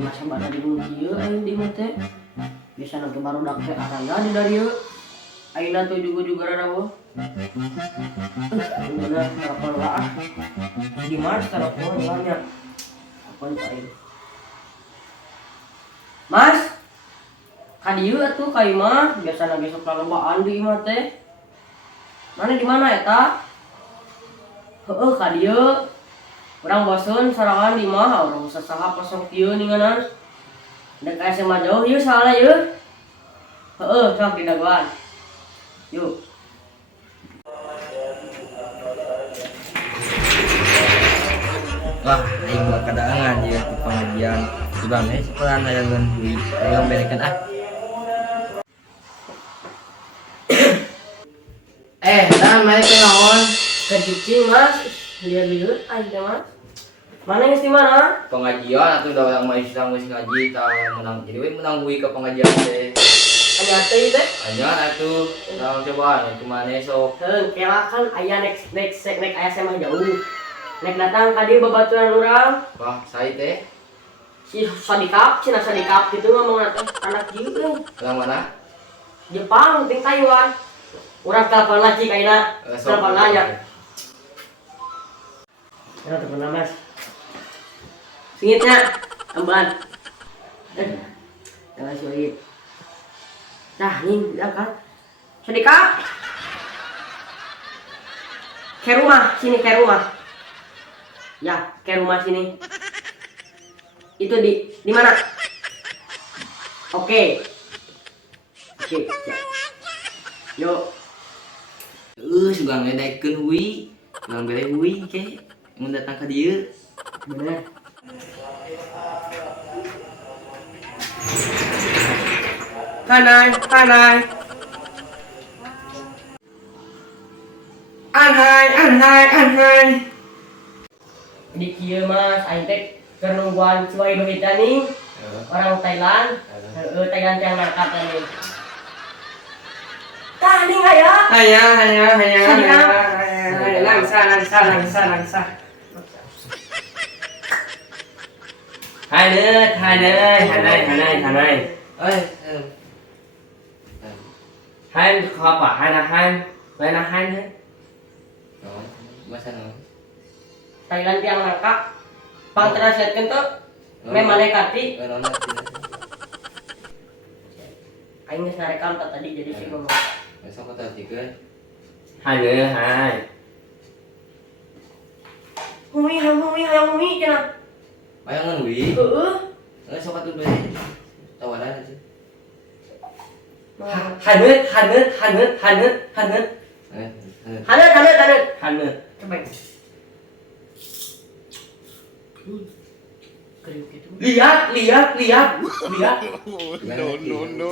masa bana di dieu aing di mah teh. Biasa nang baru dak teh arana di dari ieu. Aina tuh juga rada boh. Bener telepon lah. Di mas telepon banyak. Apa aing? Mas, ka dieu atuh ka imah, biasana besok lalobaan di imah teh. Mana di mana eta? Heueuh ka dieu. Urang bosen sorangan di imah, urang sasaha posong kieu ninganan. Da ka SMA jauh ieu salah ieu. Heueuh, sok di dagoan. Yuk. Wah, aing buat kadangan ya di pengajian. Sebenarnya sepelan aya ngeun duit, aing balikan ah. Dah main ke naon? Ke cicing mas, lihat aja teh mas. Mana geus di mana? Pengajian atuh da orang mah Islam geus ngaji tah menang. Jadi we menang duit ke pengajian teh. Anya teh teh? Anjeun atuh, tah cobaan itu maneh sok. Heuh, kela kan aya nek aya SMA jauh. Nek datang ka dieu babaturan urang. Wah, sai teh? Si Sadikap, Cina Sadikap gitu ngomong teh anak jieu euy. Urang mana? Jepang ting Taiwan. Urang telepon lagi kaina. Telepon aja. Ya telepon mas. Singitnya, amban. Jangan sulit. Nah, ini kan. Sedikit. Ke rumah, sini ke rumah. Ya, ke rumah sini. Itu di mana? Oke. Oke. Yuk. Sugang ngedaikeun hui. Sugang bere hui ke. Mun datang ka dieu. Bener. Hanai. Anhai. Di kieu mas, aing teh keur nungguan Suai Dohita nih. Orang Thailand. Thailand yang narkat nih. Tah ning aya. Langsa. Hanai. Han apa? Hanahan. Masa naon? Thailand yang narkat. Pang translatekeun tuh. Memang nekati. Naon? Aing geus ngarekam tadi jadi sih ngomong. Besok kita tikeun. Hai. Humi cenah. Bayangan wi. Heeh. Sok atuh beli. Tawaran aja. Haneut. Coba. Lihat. No.